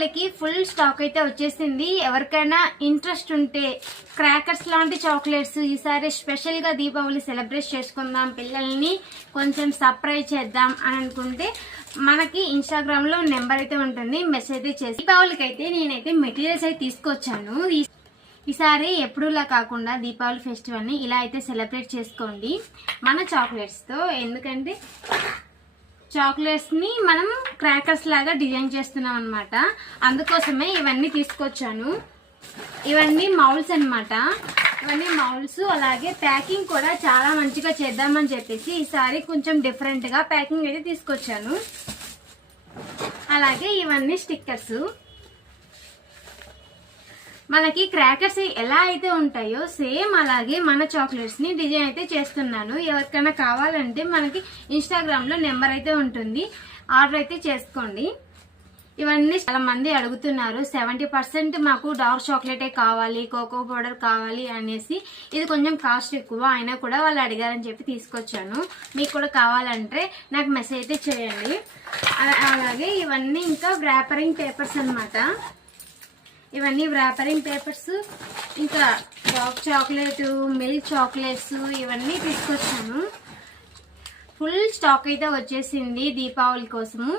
దీపావళికి full stock అయితే వచ్చేసింది. ఎవరికైనా ఇంట్రెస్ట్ ఉంటే క్రాకర్స్ లాంటి చాక్లెట్స్ ఈసారి స్పెషల్ గా దీపావళి సెలబ్రేట్ చేసుకుందాం, పిల్లల్ని కొంచెం సర్ప్రైజ్ చేద్దాం అని అనుకుంటే మనకి ఇన్స్టాగ్రామ్ లో నెంబర్ అయితే ఉంటుంది, మెసేజ్ అయితే చేసి. దీపావళికి అయితే నేనైతే మెటీరియల్స్ అయితే తీసుకొచ్చాను. ఈసారి ఎప్పుడులా కాకుండా దీపావళి ఫెస్టివల్ ని ఇలా అయితే సెలబ్రేట్ చేసుకోండి మన చాక్లెట్స్ తో. ఎందుకంటే చాక్లెట్స్ ని మనం క్రాకర్స్ లాగా డిజైన్ చేస్తున్నాం అన్నమాట. అందుకోసమే ఇవన్నీ తీసుకొచ్చాను. ఇవన్నీ మౌల్స్ అన్నమాట. ఇవన్నీ మౌల్స్. అలాగే ప్యాకింగ్ కూడా చాలా మంచిగా చేద్దామని చెప్పేసి ఈసారి కొంచెం డిఫరెంట్ గా ప్యాకింగ్ అయితే తీసుకొచ్చాను. అలాగే ఇవన్నీ స్టిక్కర్స్. మనకి క్రాకర్స్ ఎలా అయితే ఉంటాయో సేమ్ అలాగే మన చాక్లెట్స్ ని డిజైన్ అయితే చేస్తున్నాను. ఎవరికైనా కావాలంటే మనకి ఇన్స్టాగ్రామ్ లో నెంబర్ అయితే ఉంటుంది, ఆర్డర్ అయితే చేసుకోండి. ఇవన్నీ చాలా మంది అడుగుతున్నారు. 70% మాకు డార్క్ చాక్లెటే కావాలి, కోకో పౌడర్ కావాలి అనేసి. ఇది కొంచెం కాస్ట్ ఎక్కువ అయినా కూడా వాళ్ళు అడిగారని చెప్పి తీసుకొచ్చాను. మీకు కూడా కావాలంటే నాకు మెసేజ్ అయితే చేయండి. అలాగే ఇవన్నీ ఇంకా వ్రాపరింగ్ పేపర్స్ అన్నమాట. ఇవన్నీ వ్రాపరింగ్ పేపర్స్, ఇంకా డార్క్ చాక్లెట్, మిల్క్ చాక్లెట్స్ ఇవన్నీ తీసుకొచ్చాను. ఫుల్ స్టాక్ అయితే వచ్చేసింది దీపావళి కోసము.